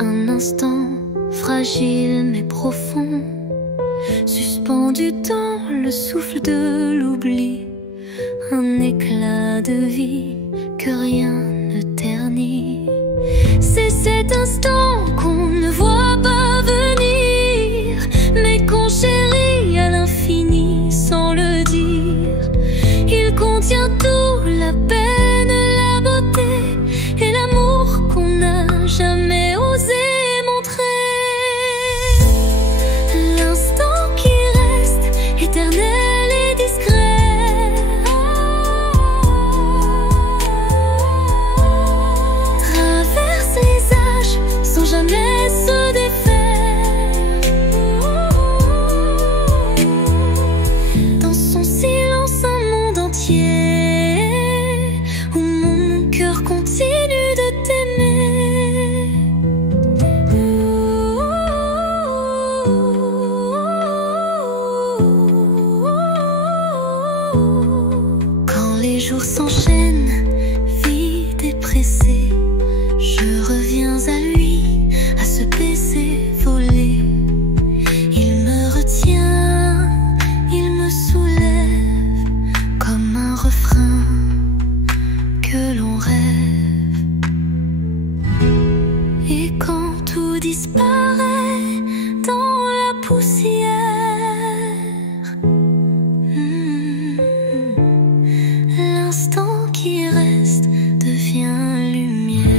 Un instant fragile mais profond, suspendu dans le souffle de l'oubli, un éclat de vie que rien ne ternit. C'est cet instant qu'on ne voit pas venir, mais qu'on chérit à l'infini sans le dire. Il contient tout, la peine, la beauté et l'amour qu'on n'a jamais osé montrer. L'instant qui reste éternel et discret, traverse les âges sans jamais se défaire. Dans son silence un monde entier où mon cœur continue de t'aimer. Quand les jours s'enchaînent, vides et pressés, je reviens à lui, à ce baiser volé. Il me retient, il me soulève comme un refrain que l'on rêve. Et quand tout disparaît dans la poussière, l'instant qui reste devient lumière.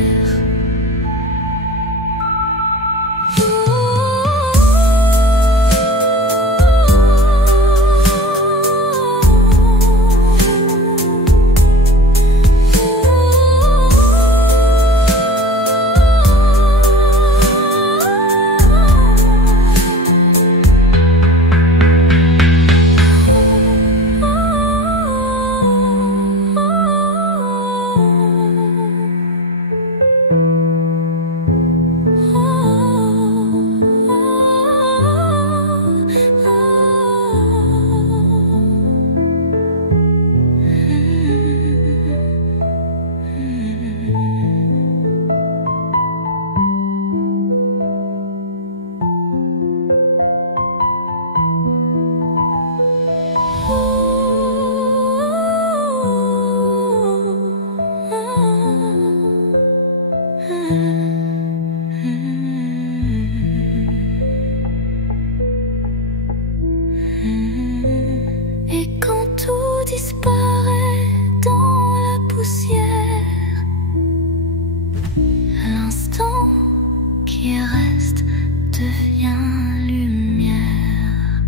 Et quand tout disparaît dans la poussière, l'instant qui reste devient lumière.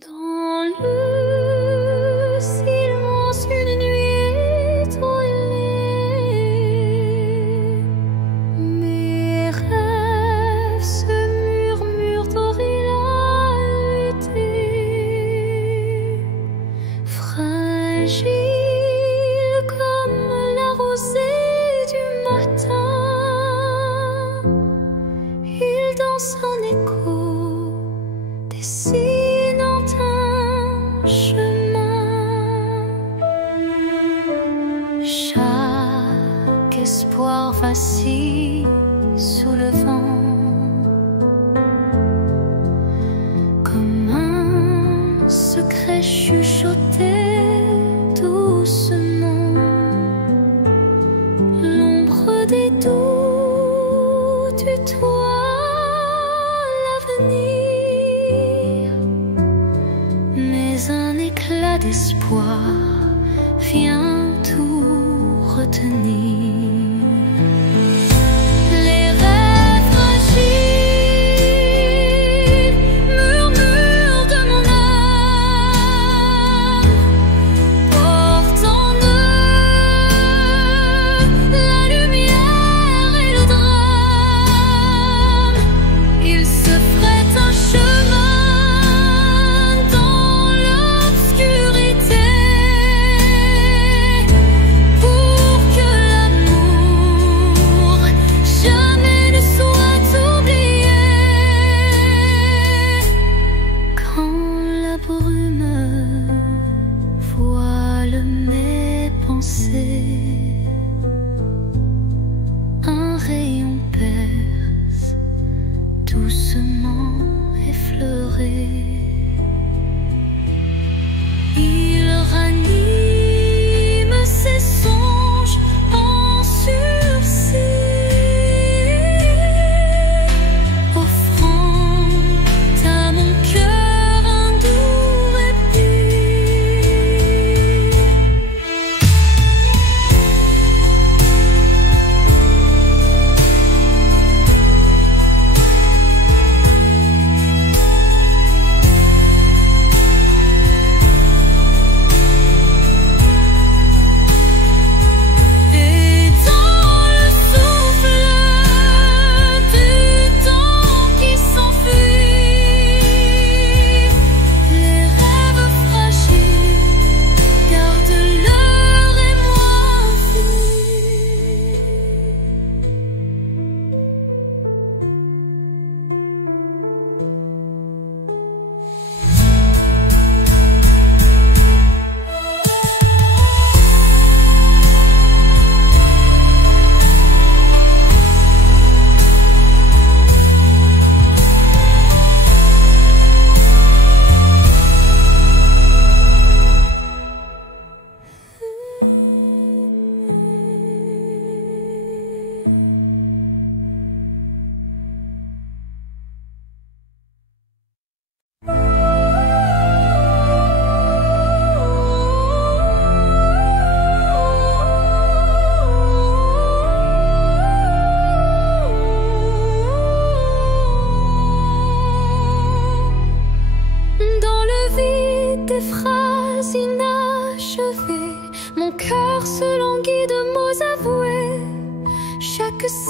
Dans le silence, une nuit étoilée, mes rêves se murmurent d'originalité, fragile comme la rosée du matin. Il danse en écho, dessinant un chemin. Chaque espoir vacille sous le vent, comme un secret chuchoté doucement. L'ombre des doutes tutoie l'avenir, mais un éclat d'espoir vient tout retenir. Les rêves fragiles murmurent de mon âme, portent en eux la lumière et le drame. Ils se frayent un chemin dans l'obscurité pour que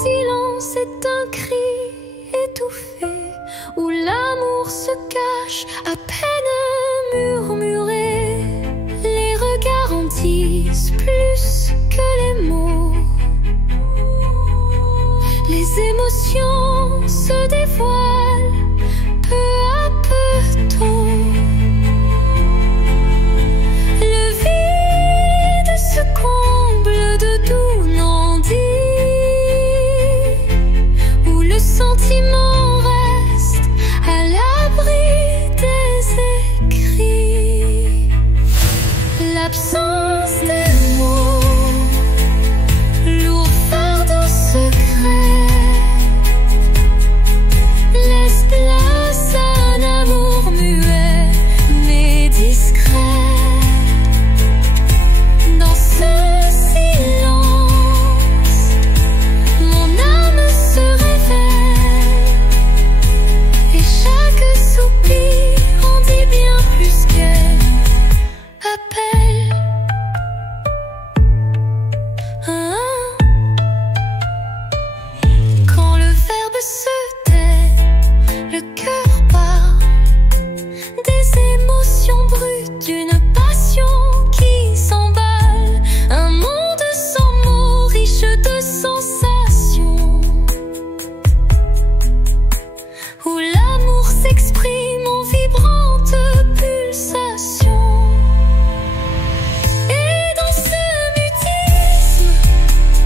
silence est un cri étouffé, où l'amour se cache à peine murmuré. Les regards en disent plus que les mots. Les émotions se dévoilent peu à peu tôt. Le vide se comble de doux non-dits, où le sentiment reste à l'abri des écrits. L'absence des mots, lourd fardeau secret, laisse place à un amour muet mais discret. Dans ce silence, mon âme se révèle, et chaque soupir en dit bien plus qu'elle appelle. Quand le verbe se tait, le cœur part, des émotions brutes, d'une passion qui s'emballe, un monde sans mots, riche de sensations, où l'amour s'exprime en vibrantes pulsations. Et dans ce mutisme,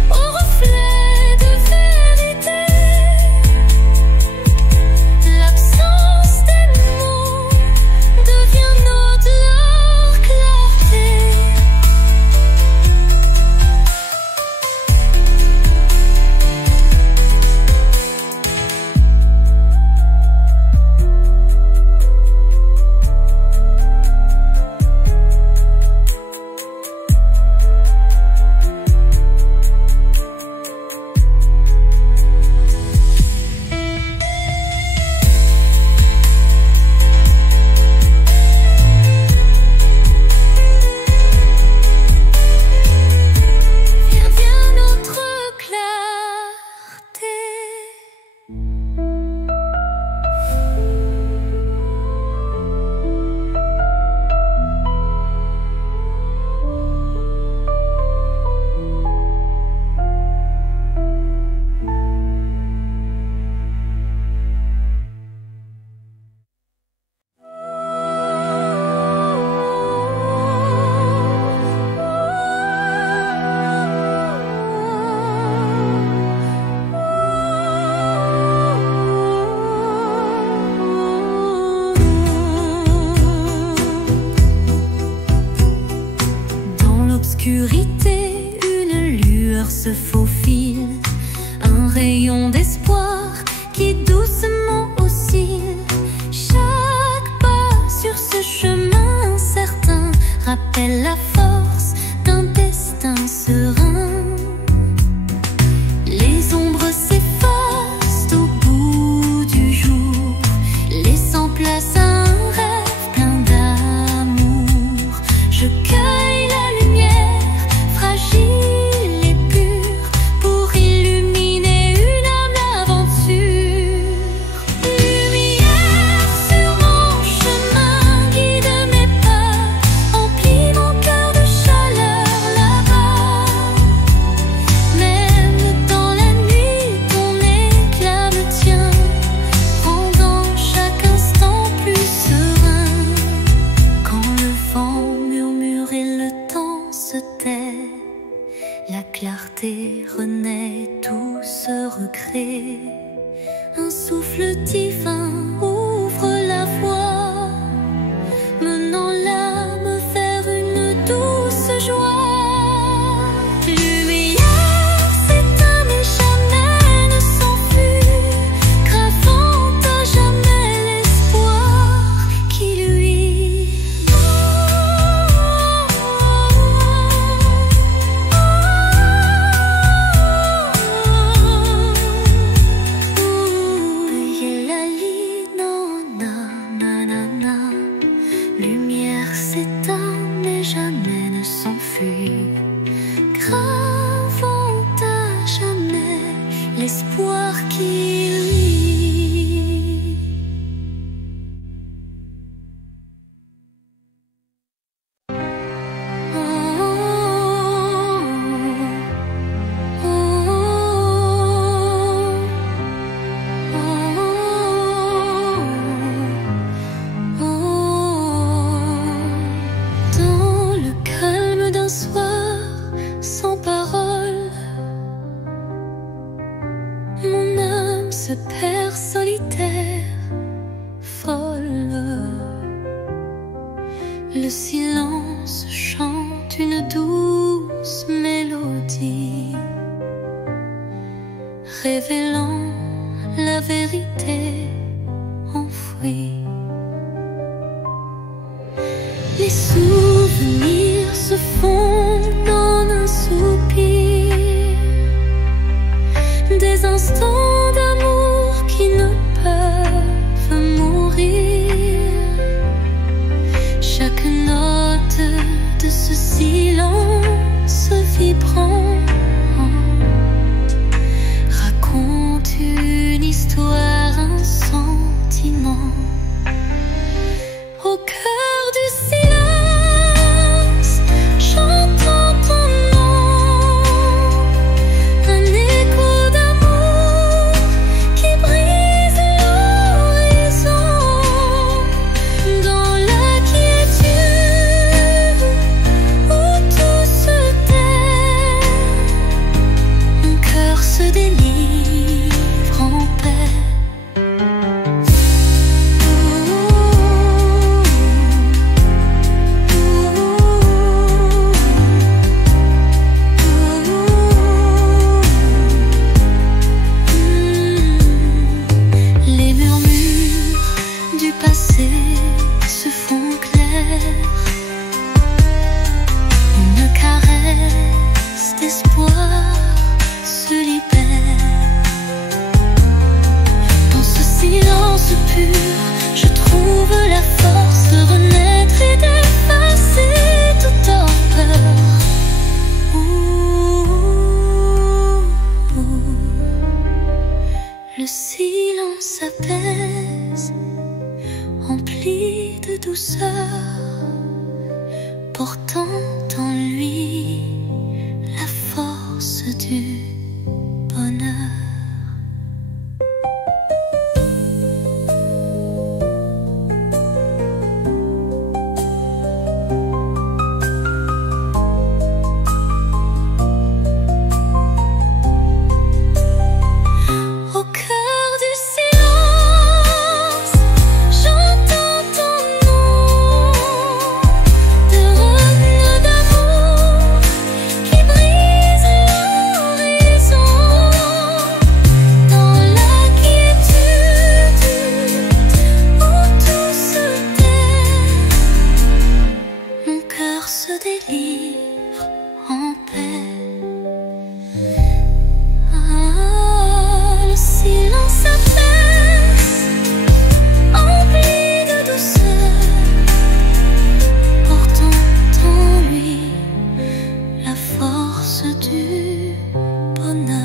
au reflet de vérité, l'absence des mots devient notre clarté. Vient notre clarté. Dans l'obscurité, une lueur se faufile, un rayon d'espoir qui doucement oscille. Chaque pas sur ce chemin incertain rappelle la force d'un destin serein. Les ombres s'effacent au bout du jour, laissant place à un rêve plein d'amour. Je cueille la lumière, fragile et pure, pour illuminer une âme d'aventure. Lumière sur mon chemin, guide mes pas, emplis mon cœur de chaleur là-bas. Même dans la nuit, ton éclat me tient, rendant chaque instant plus serein. Quand le vent murmure et le temps se tait, la clarté renaît, tout se recrée. Un souffle divin ouvre la voie, menant l'âme vers une douce joie. Lumière s'éteint mais jamais ne s'enfuit, gravant à jamais l'espoir qui luit. Yelali na se perd solitaire, folle. Le silence chante une douce mélodie, révélant la vérité enfouie. Les souvenirs se fondent en un soupir, des instants d'amour qui ne peuvent mourir. Chaque note de ce silence vibrant raconte une histoire, un sentiment. Au cœur du silence, j'entends ton nom, un écho d'amour qui brise l'horizon. Dans la quiétude où tout se tait, mon cœur se délivre en paix. Les murmures du passé se font clairs, une caresse d'espoir se libère. Dans ce silence pur, je trouve la force de renaître et d'effacer toute torpeur. Le silence apaise, rempli de douceur, portant en lui la force du bonheur. Au cœur du silence, j'entends ton nom, de rêves d'amour qui brise l'horizon. Dans la quiétude où tout se tait, mon cœur se délivre en paix. Le silence apaise, empli de douceur, portant en lui la force du bonheur.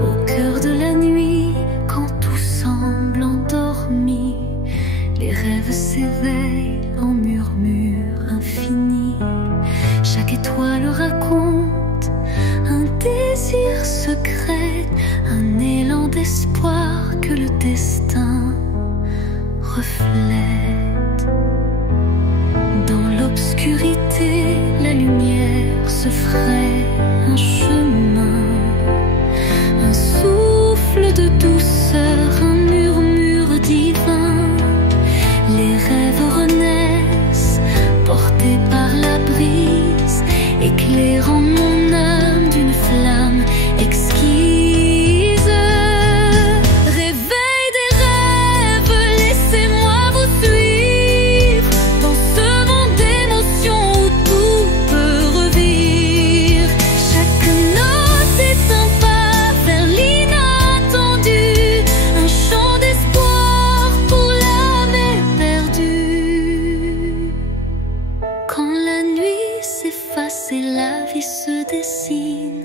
Au cœur de la nuit, quand tout semble endormi, les rêves s'éveillent en murmures infinis. Chaque étoile raconte un désir secret, un élan d'espoir que le destin reflète. Dans l'obscurité, la lumière se fraye un chemin, un souffle de douceur, un murmure divin. Les rêves renaissent, portés par la brise, éclairant mon âme d'une flamme exquise. Réveil des rêves, laissez-moi vous suivre dans ce monde d'émotions où tout peut revivre. Chaque note est un pas vers l'inattendu, un chant d'espoir pour l'âme éperdue. Quand la nuit s'efface et la vie se dessine,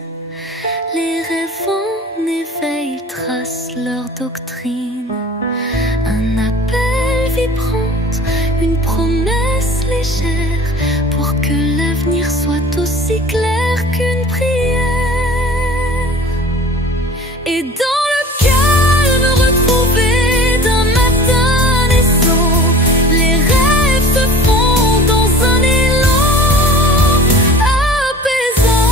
Les rêves en éveil tracent leur doctrine. Un appel vibrant, une promesse légère, pour que l'avenir soit aussi clair qu'une prière. Et dans le calme retrouvé d'un matin naissant, les rêves se font dans un élan apaisant.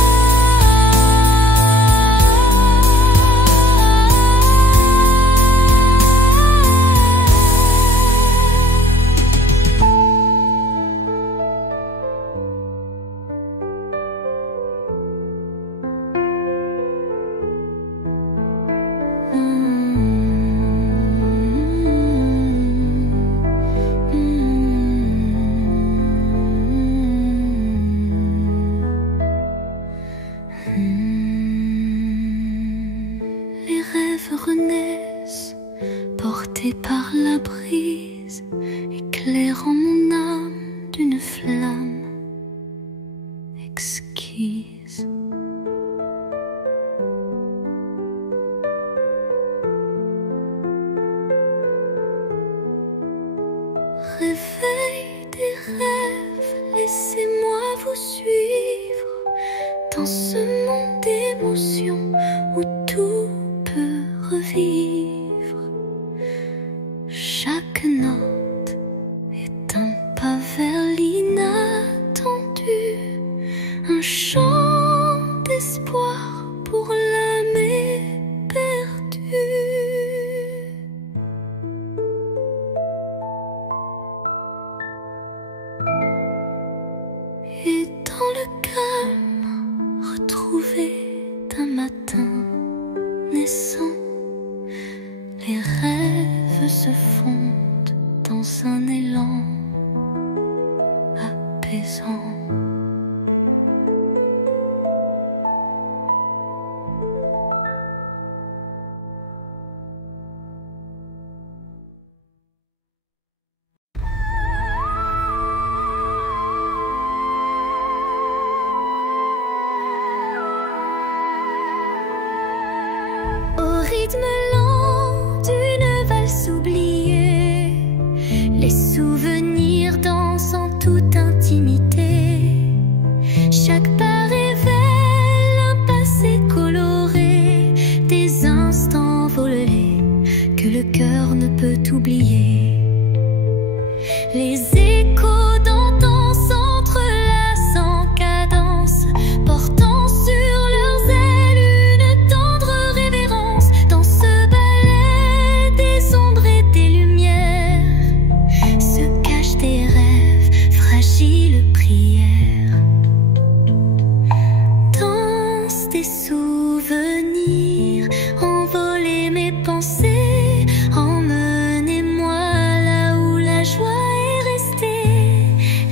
Les rêves renaissent, portés par la brise, éclairant mon âme d'une flamme exquise. Réveil des rêves, laissez-moi vous suivre dans ce monde d'émotions où tout peut revivre. Chaque note est un pas vers l'inattendu, un chant d'espoir pour l'âme éperdue. Et dans le calme retrouvé d'un matin naissant, les rêves se fondent dans un élan apaisant. Rythme lent d'une valse oubliée, les souvenirs dansent en toute intimité. Chaque pas révèle un passé coloré, des instants volés que le cœur ne peut oublier. Les échos d'antan s'entrelacent en cadence, portant sur leurs ailes une tendre révérence. Dans ce ballet des ombres et des lumières se cachent des rêves, fragiles prières. Danse des souvenirs, envoler mes pensées, emmenez-moi là où la joie est restée.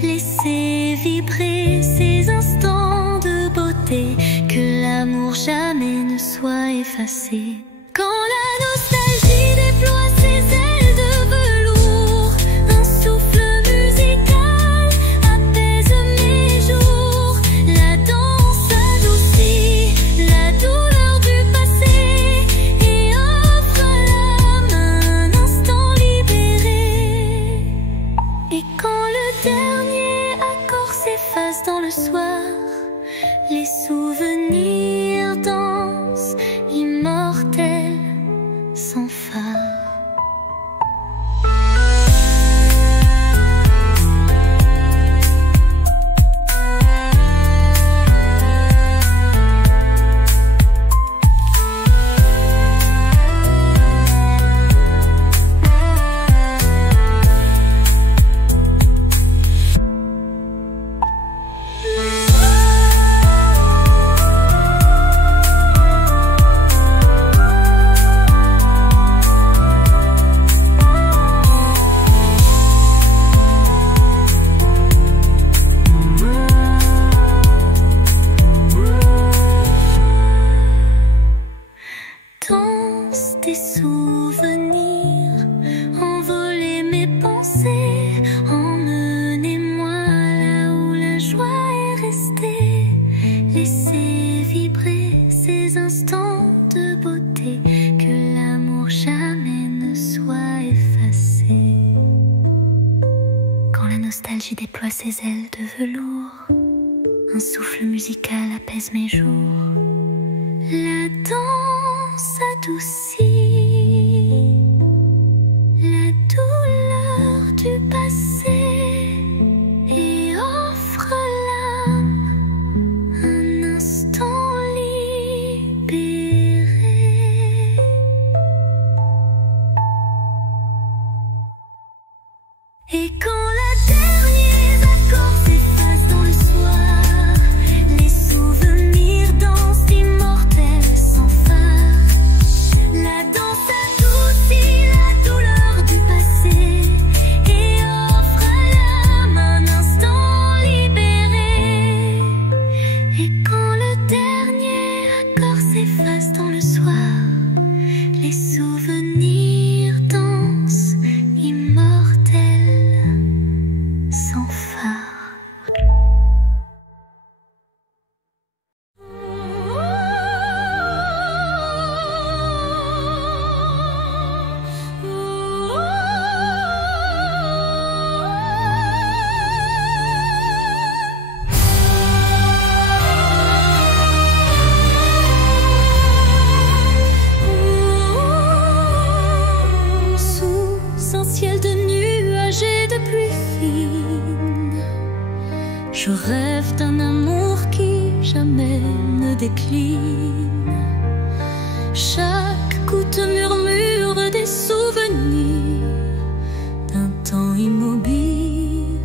Laissez vibrer ces instants de beauté, que l'amour jamais ne soit effacé. Quand la nostalgie déploie ses ailes de velours, un souffle musical apaise mes jours. La danse adoucit la douleur du passé et offre à l'âme un instant libéré. Et quand le dernier accord s'efface dans le soir, les souvenirs dansent, immortels, sans phare. Un souffle musical apaise mes jours. La danse adoucit la douleur du passé et offre l'âme un instant libéré. Et quand la dernière accord s'efface dans le soir, les souvenirs dansent immortels sans phare. La danse adoucit la douleur du passé et offre à l'âme un instant libéré. Et quand le dernier accord s'efface dans le soir, les souvenirs dansent immortels sans phare. Sous un ciel de nuages et de pluie fine, je rêve d'un amour qui jamais ne décline. Chaque goutte murmure des souvenirs d'un temps immobile,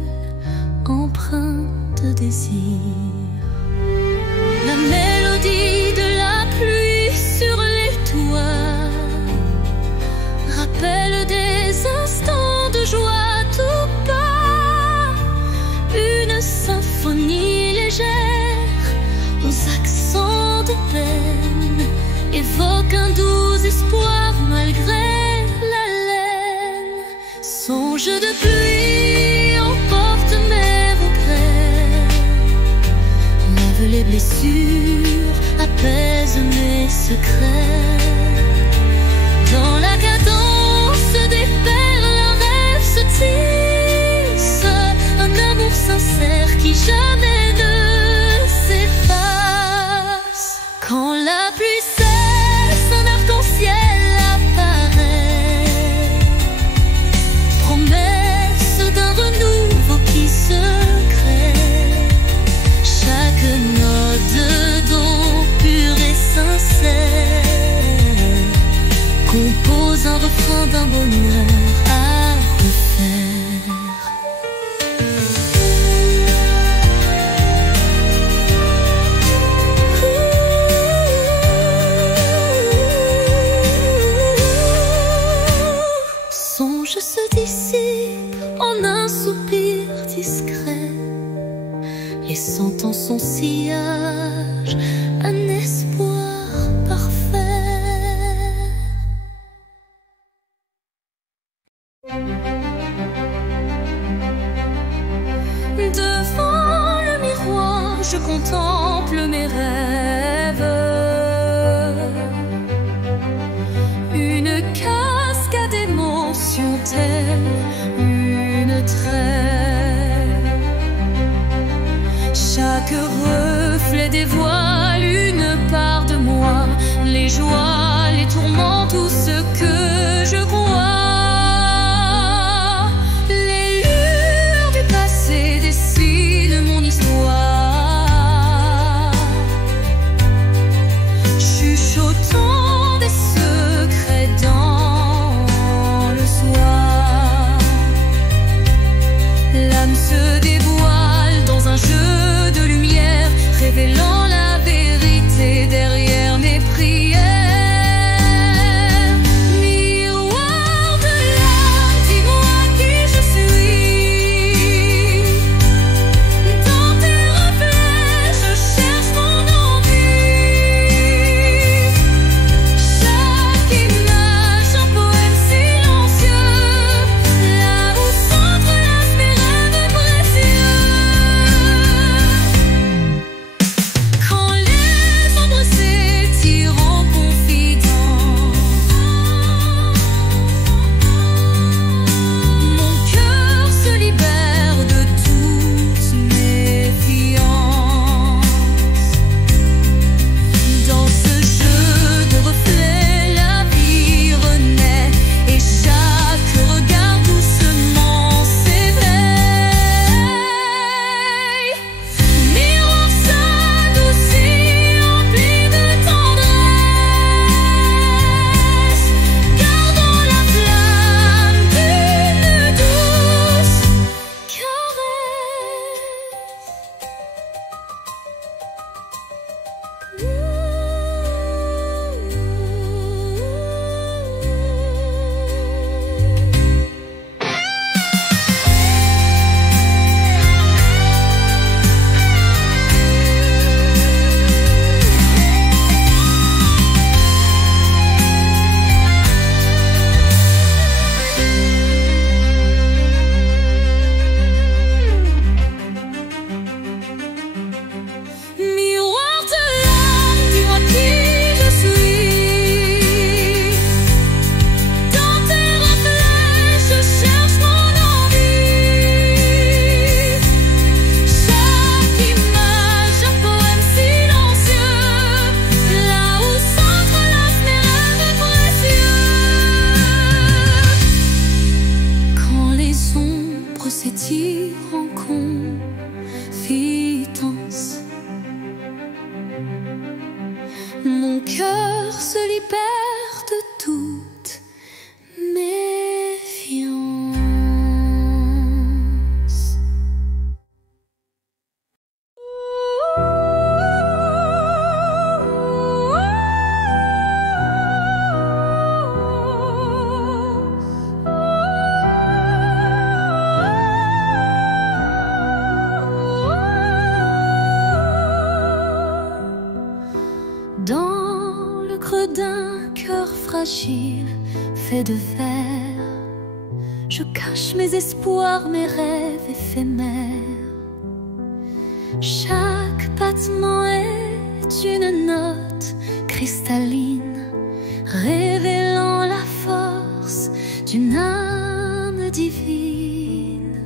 empreint de désir. La mélodie de la pluie sur les toits rappelle des instants de joie tout bas. Une symphonie légère aux accents de peine évoque un doux espoir malgré la laine. Songe de pluie emporte mes regrets, lave les blessures, apaise mes secrets. Dans la cadence des perles, un rêve se tisse, un amour sincère qui jamais ne s'efface. Quand la pluie cesse, un arc-en-ciel apparaît, promesse d'un renouveau qui se crée. Chaque note d'eau pure et sincère compose un refrain d'un bonheur à refaire. Songe se dissipe en un soupir discret, laissant en son sillage un espoir parfait. Devant le miroir, je contemple mes rêves. Une cascade d'émotions telle une trêve. Chaque reflet dévoile une part de moi, les joies, les tourments, tout ce que je crois. Les lueurs du passé dessinent mon histoire, chuchotant des secrets dans le soir. L'âme se dévoile dans un jeu de lumière, révélant la vérité derrière mes prières. Miroir fragile, fait de verre. Je cache mes espoirs, mes rêves éphémères. Chaque battement est une note cristalline, révélant la force d'une âme divine.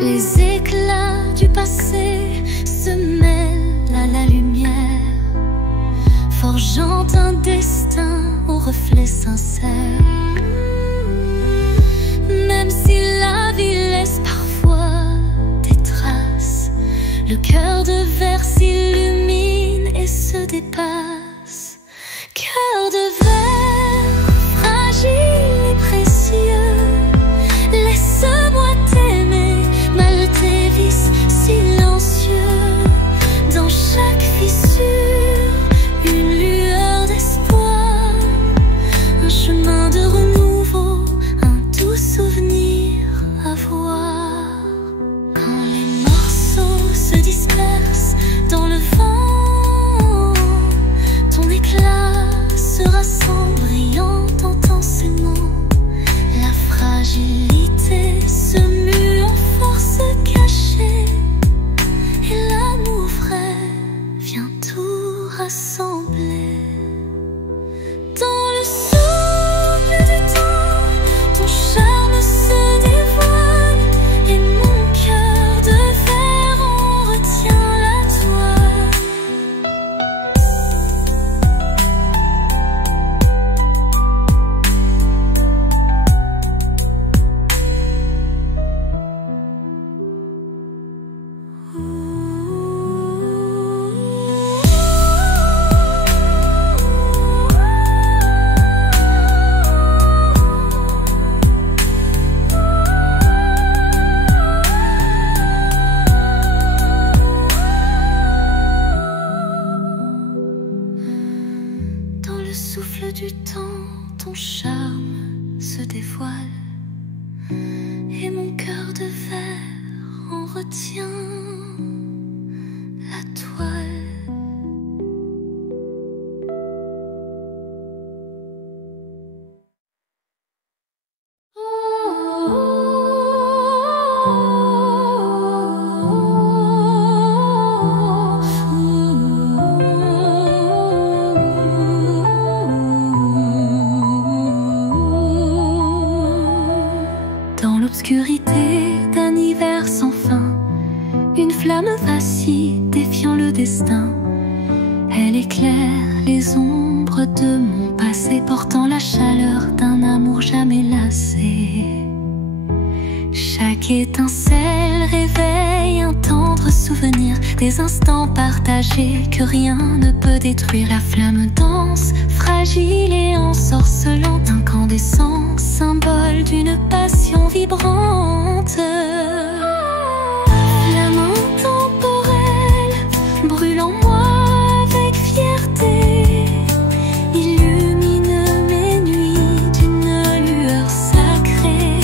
Les éclats du passé se mêlent à la lumière, forgeant un destin au reflet sincère. Même si la vie laisse parfois des traces, le cœur de verre s'illumine et se dépasse. Cœur de verre, fragile et précieux, laisse-moi t'aimer, mal tes vices silencieux. Dans chaque fissure, une lueur d'espoir, un chemin de renouveau, un doux souvenir à voir. Quand les morceaux se dispersent dans le vent, ton éclat se rassemble brillant intensément. La fragilité se mue en force cachée, et l'amour vrai vient tout rassembler. Dans le souffle du temps, ton charme se dévoile, et mon cœur de verre en retient la toile. Dans le souffle du temps, ton charme se dévoile, et mon cœur de verre en retient la toile. Dans l'obscurité d'un hiver sans fin, une flamme vacille défiant le destin. Elle éclaire les ombres de mon passé, portant la chaleur d'un amour jamais lassé. Chaque étincelle réveille un tendre souvenir, des instants partagés que rien ne peut détruire. La flamme danse, fragile et ensorcelante, incandescent, symbole d'une passion vibrante. Flamme intemporelle, brûle en moi avec fierté, illumine mes nuits d'une lueur sacrée.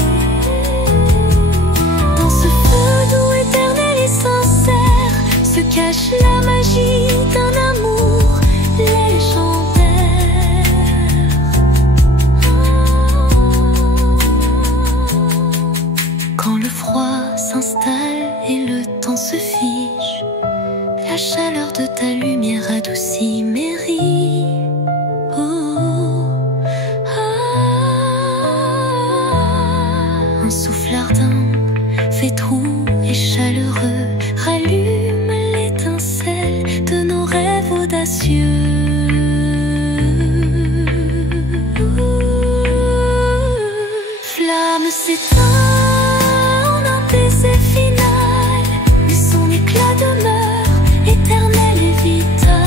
Dans ce feu doux, éternel et sincère, se cache la magie d'un amour légendaire. Quand le froid s'installe et le temps se fige, la chaleur de ta lumière adoucit mes rides. Un souffle ardent, fait roux et chaleureux, rallume l'étincelle de nos rêves audacieux. Flamme s'éteint en un baiser final, mais son éclat demeure éternel et vital.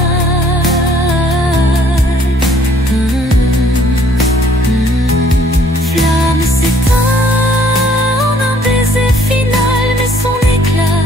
Flamme s'éteint en un baiser final, mais son éclat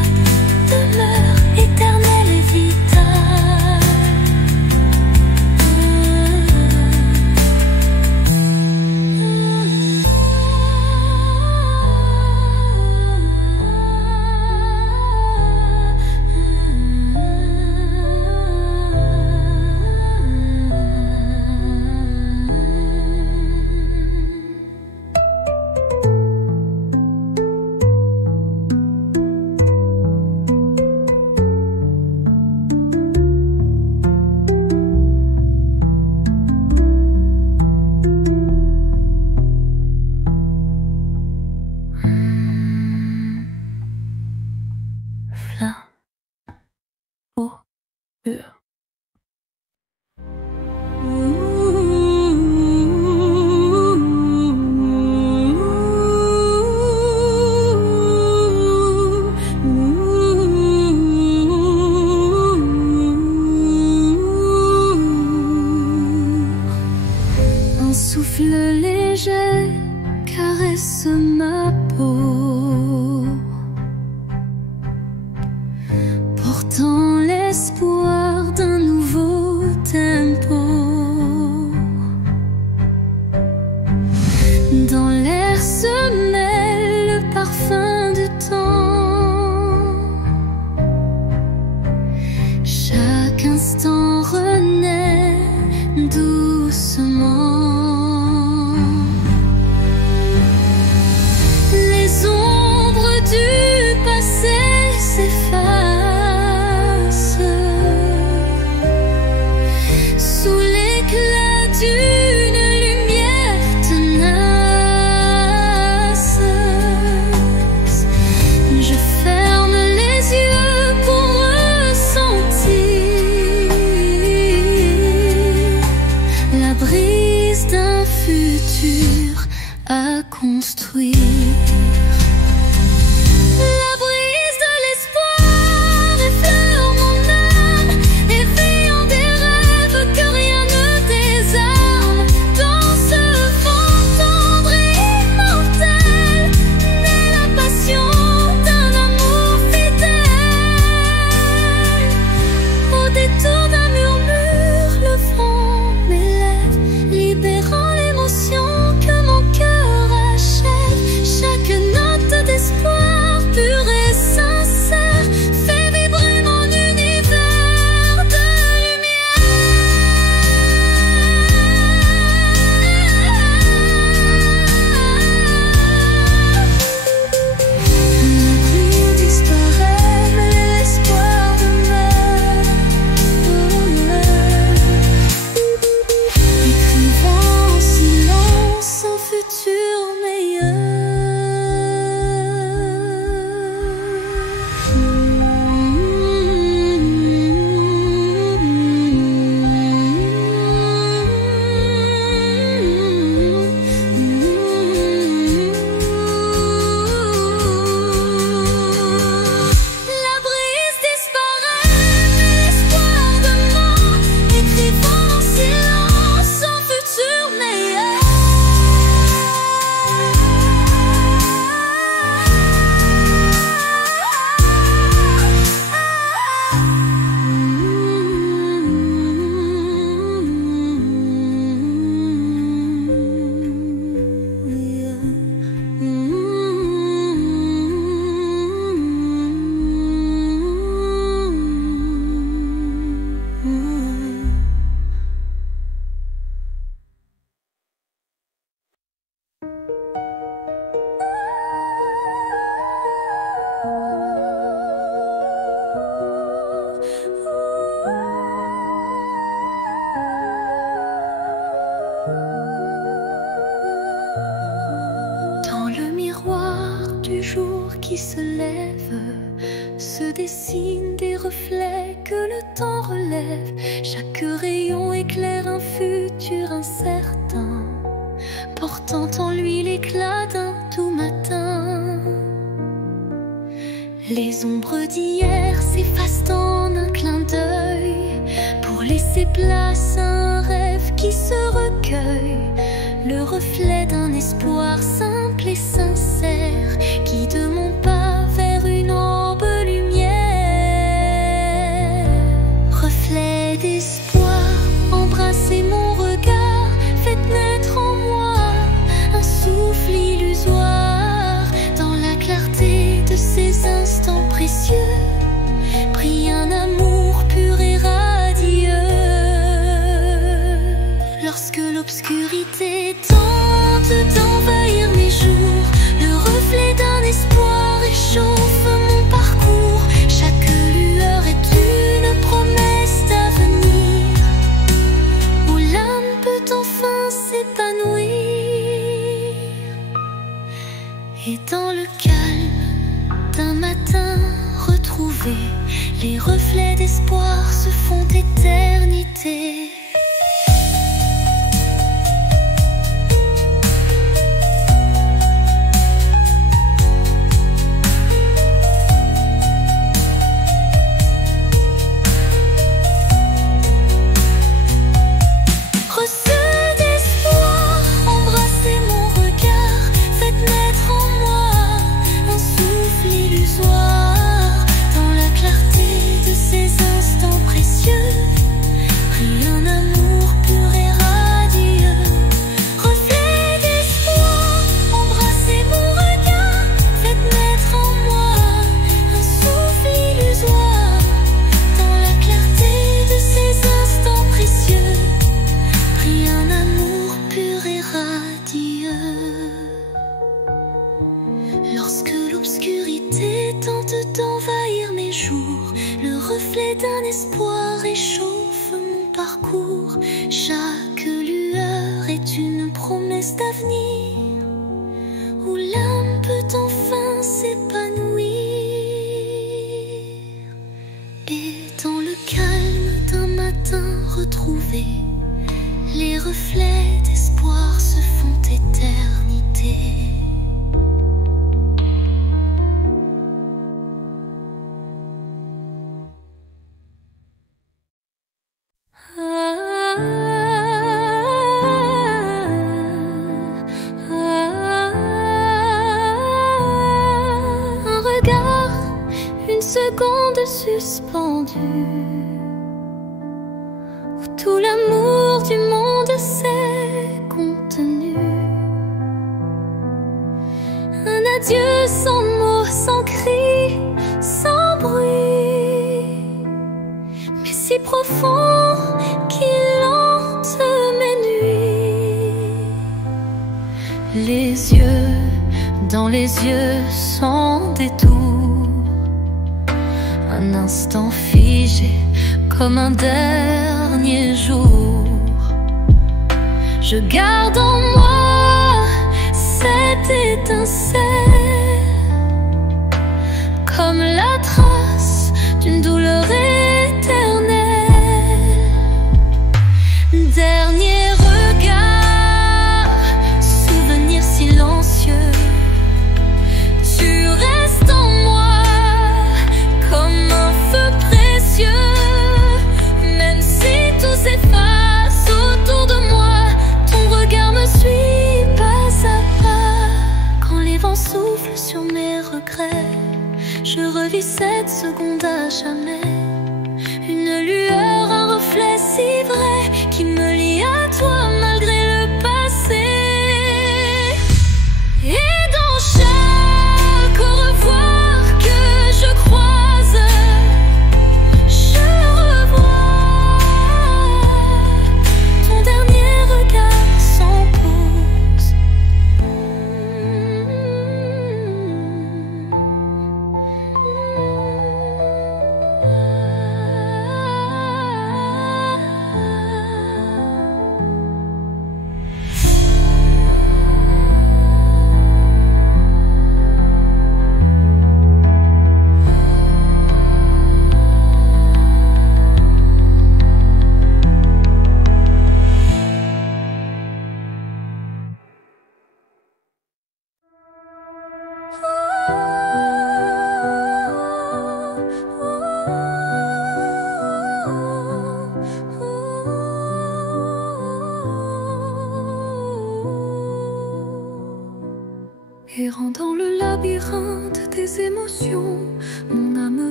qui se lève, se dessinent des reflets que le temps relève. Chaque rayon éclaire un futur incertain, portant en lui l'éclat d'un doux matin. Les ombres d'hier s'effacent en un clin d'œil pour laisser place à un rêve qui se recueille, le reflet d'un espoir simple et sincère qui de mon pas vers une aube lumière. Reflet d'espoir, embrassez mon regard, faites naître en moi un souffle illusoire. Dans la clarté de ces instants précieux brille un amour pur et radieux. Lorsque l'obscurité tente d'envahir mes jours, le reflet d'un espoir réchauffe mon parcours. Chaque lueur est une promesse d'avenir où l'âme peut enfin s'épanouir. Et dans le calme d'un matin retrouvé, les reflets d'espoir se font éternité. Lorsque l'obscurité tente d'envahir mes jours, le reflet d'un espoir réchauffe mon parcours. Chaque lueur est une promesse d'avenir où l'âme peut enfin s'épanouir. Et dans le calme d'un matin retrouvé, les reflets d'espoir se font éternité. Un regard, une seconde suspendue, où tout l'amour du monde s'est contenu. Un adieu sans mots, sans cri, sans bruit, mais si profond qu'il hante mes nuits. Les yeux dans les yeux sans détour, un instant figé comme un dernier jour. Je garde en moi cette étincelle, comme la trace d'une douleur éternelle. Dernier regard, souvenir silencieux, tu restes en moi comme un feu précieux. Même si tout s'efface autour de moi, ton regard me suit pas à pas. Quand les vents soufflent sur mes regrets, je revis cette seconde à jamais. Une lueur, un reflet si vrai qui me lie à toi malgré le passé. Et dans chaque au revoir que je croise, je revois ton dernier regard sans pause.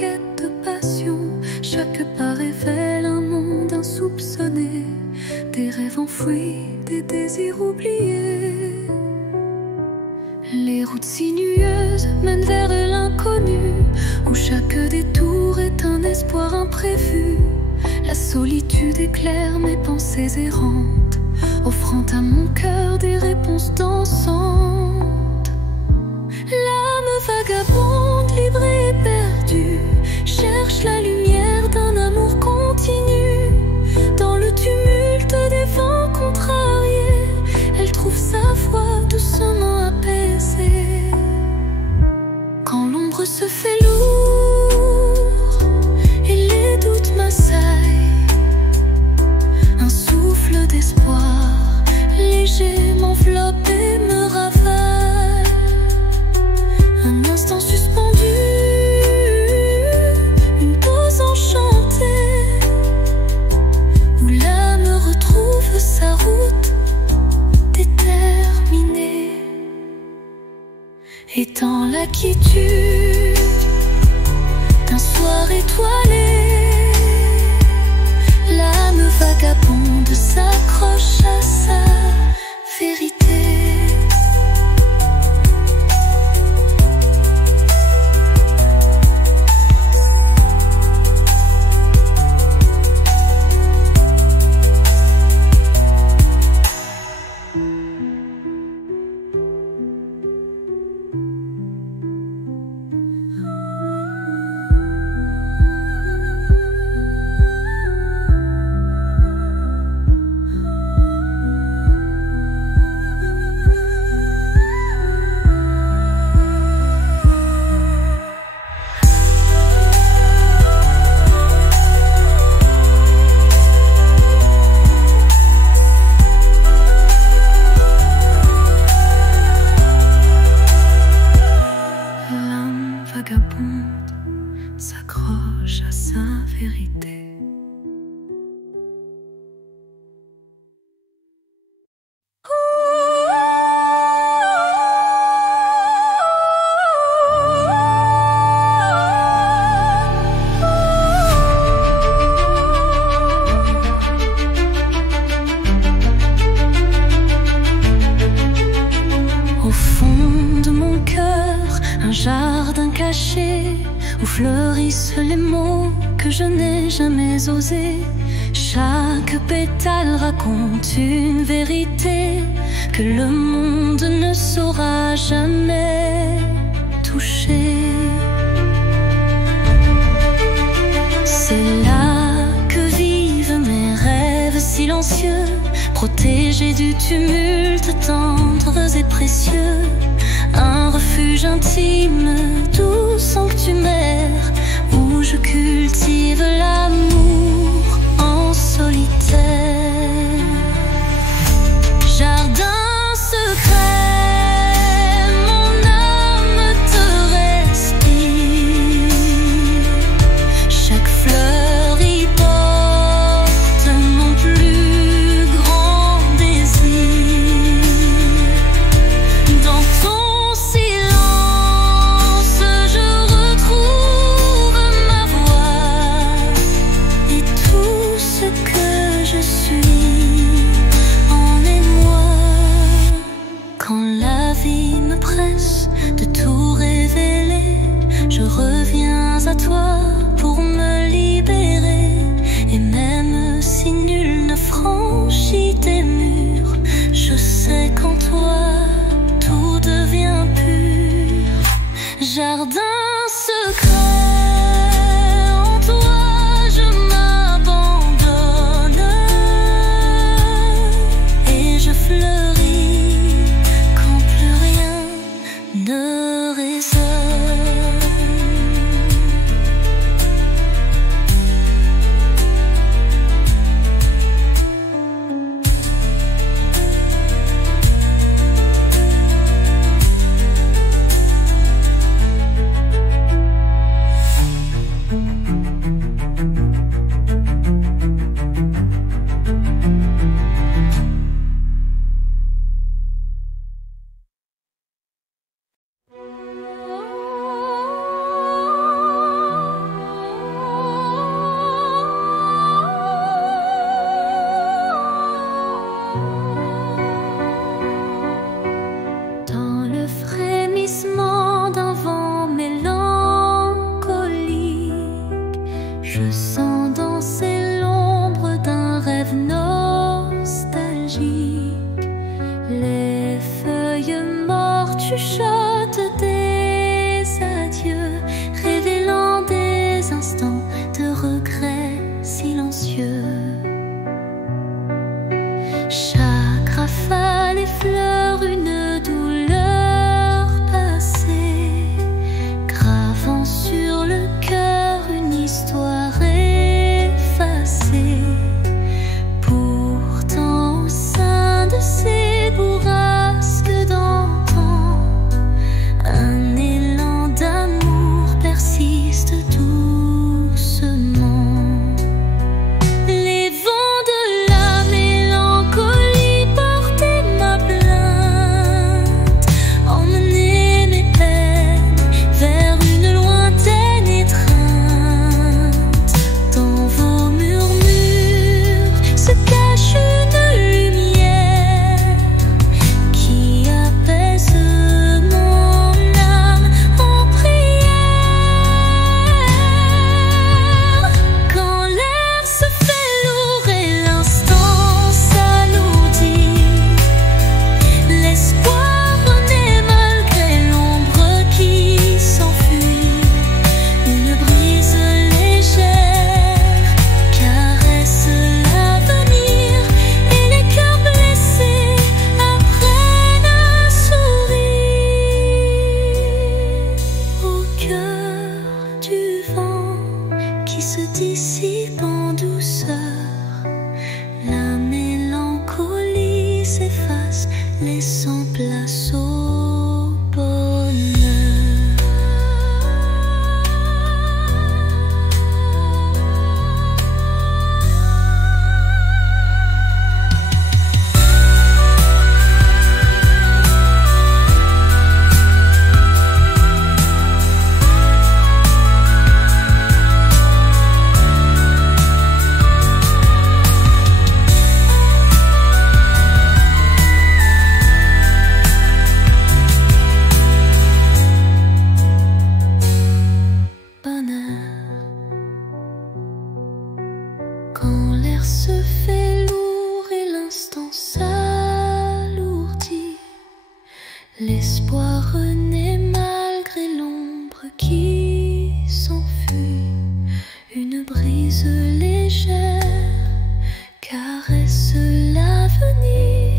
quête de passion. Chaque pas révèle un monde insoupçonné, des rêves enfouis, des désirs oubliés. Les routes sinueuses mènent vers l'inconnu, où chaque détour est un espoir imprévu. La solitude éclaire mes pensées errantes, offrant à mon cœur des réponses dansantes. L'âme vagabonde, libre et perdue, cherche la lumière d'un amour continu. Dans le tumulte des vents contrariés, elle trouve sa voie doucement apaisée. Quand l'ombre se fait lourde et les doutes m'assaillent, un souffle d'espoir léger m'enveloppe et me ravale. Un instant suspendu, une pause enchantée, où l'âme retrouve sa route déterminée. Et dans la quiétude d'un soir étoilé, l'âme vagabonde s'accroche à sa vérité. S'accroche à sa vérité. Au fond de mon cœur, un jardin caché, où fleurissent les mots que je n'ai jamais osés. Chaque pétale raconte une vérité que le monde ne saura jamais toucher. C'est là que vivent mes rêves silencieux, protégés du tumulte, tendres et précieux. Un refuge intime, doux sanctuaire, où je cultive l'amour en solitaire. Jardin secret, mon âme te respire. Chaque fleur y porte mon plus grand désir. Dans ton silence, je retrouve ma voix et tout ce que je suis en émoi. Quand la vie me presse de tout révéler, je reviens à toi pour me libérer. Et même si nul ne franchit tes murs, je sais qu'en toi tout devient pur. Jardin secret, en toi je m'abandonne et je fleuris quand plus rien ne résonne. Je sens danser l'ombre d'un rêve nostalgique. Les feuilles mortes chuchotent des adieux, révélant des instants de regret silencieux. Chaque rafale effleure une douleur passée, gravant sur le cœur une histoire effacée. Pourtant au sein de ces bourrasques d'antan, un élan d'amour persiste doucement. Les vents de la mélancolie portaient ma plainte, emmenaient mes peines vers une lointaine étreinte. Dans vos murmures se cache une lumière qui apaise mon âme en prière. Quand l'air se fait lourd et l'instant s'alourdit, l'espoir renaît malgré l'ombre qui s'enfuit. Une brise légère caresse l'avenir et les cœurs blessés apprennent à sourire. Au cœur du vent qui se dissipe en douceur, la mélancolie s'efface, laissant place au bonheur. Quand l'air se fait lourd et l'instant s'alourdit, l'espoir renaît malgré l'ombre qui s'enfuit. Une brise légère caresse l'avenir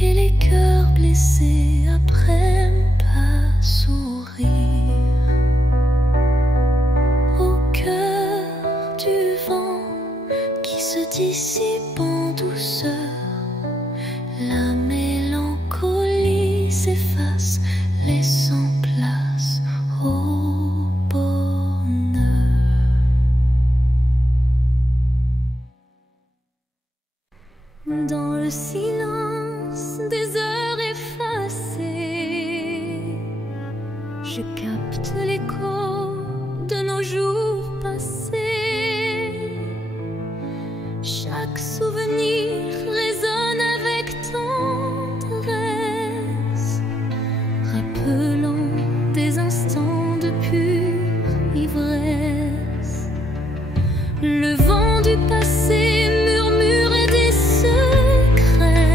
et les cœurs blessés apprennent à sourire. Au cœur du vent qui se dissipe en douceur, la mélancolie s'efface, laissant place au bonheur. Dans le silence des heures effacées, je capte l'écho de nos jours passés. Chaque souvenir résonne avec tendresse, rappelant des instants de pure ivresse. Le vent du passé murmure des secrets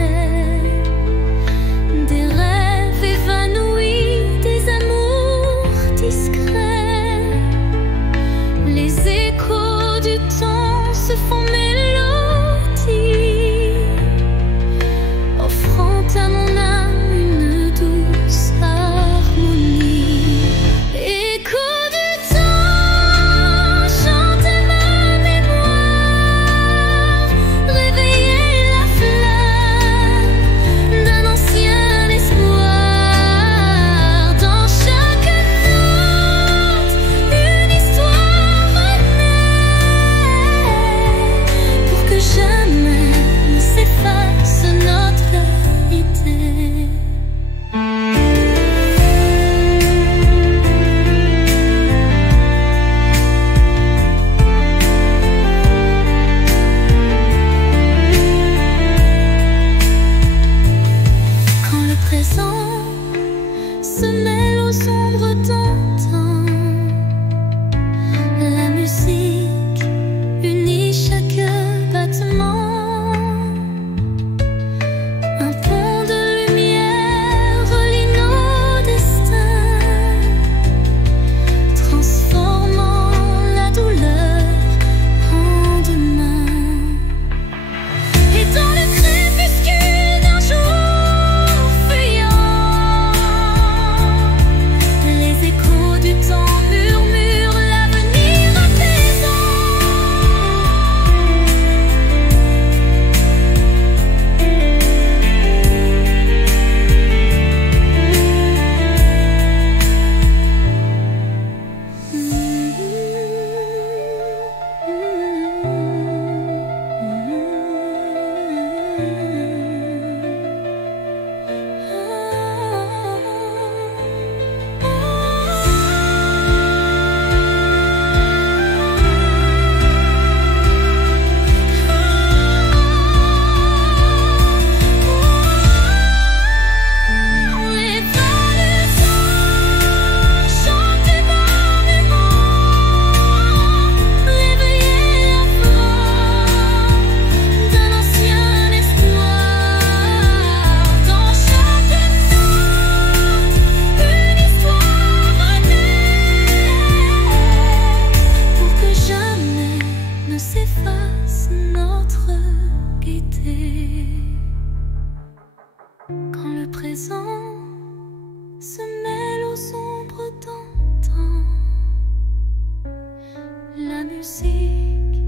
musique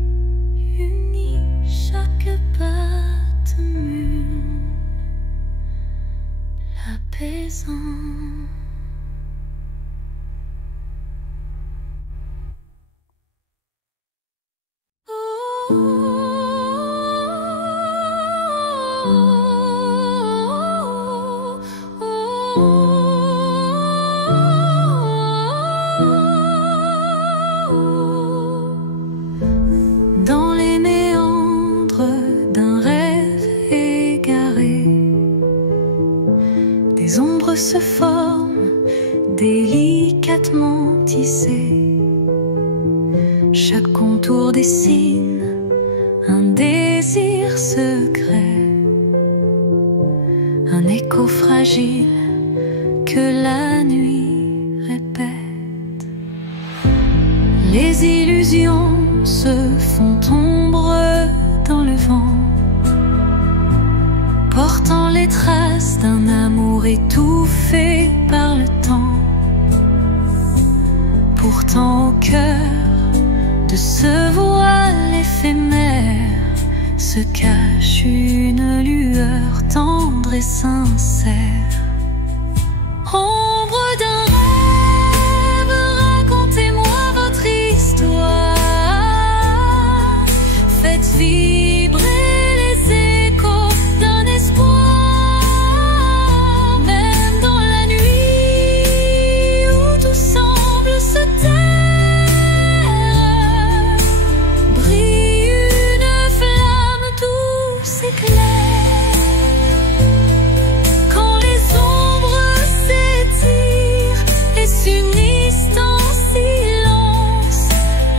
unit chaque battement, l'apaisant. Dans les méandres d'un rêve égaré, des ombres se forment délicatement tissées. Chaque contour dessine un désir secret, un écho fragile que la nuit répète. Les illusions se font ombre dans le vent, portant les traces d'un amour étouffé par le temps. Pourtant au cœur de ce voile éphémère se cache une lueur tendre et sincère. Ombre d'un rêve, racontez-moi votre histoire. Faites vibrer les échos d'un espoir. Même dans la nuit où tout semble se taire, brille une flamme douce et claire. Quand les ombres s'étirent et s'unissent en silence,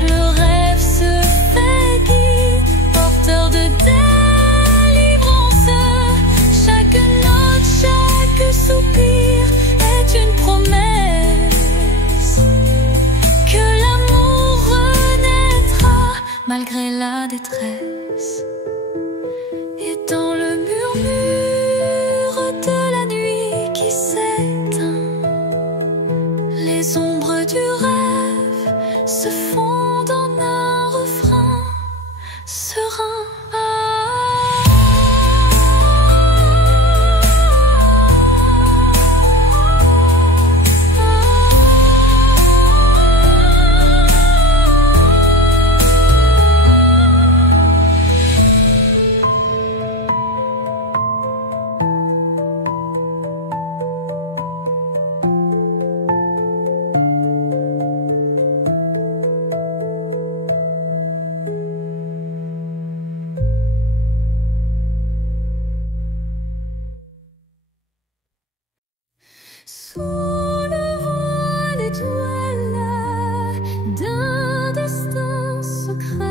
le rêve se fait guide, porteur de délivrance. Chaque note, chaque soupir est une promesse que l'amour renaîtra malgré la détresse. Et dans le murmure de la nuit qui s'éteint, les ombres du rêve se fondent en un refrain serein. Sous le voile étoile d'un destin secret,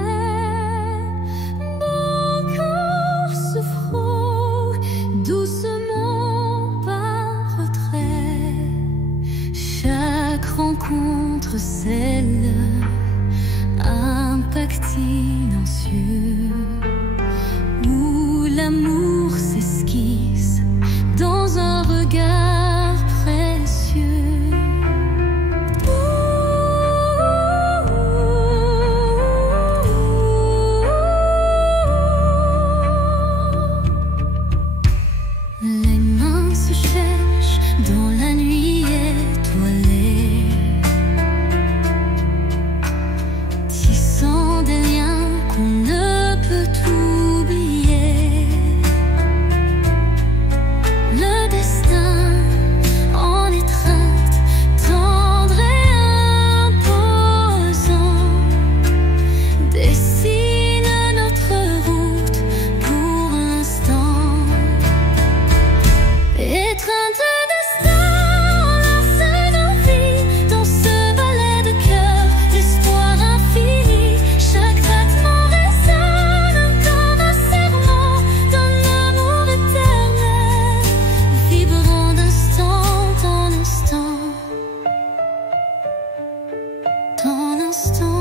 mon corps se frôle doucement par retrait. Chaque rencontre scelle un pacte silencieux où l'amour s'esquisse dans un regard précieux. Les mains se cherchent dans la nuit étoilée, tissant des liens qu'on ne peut oublier. Le destin en étreinte, tendre et imposant, dessine notre route pour l'instant. Étreinte de destin, enlace nos vies dans ce ballet de cœur, l'espoir infini. Chaque battement résonne comme un serment d'un amour éternel, vibrant d'instant en instant, en instant.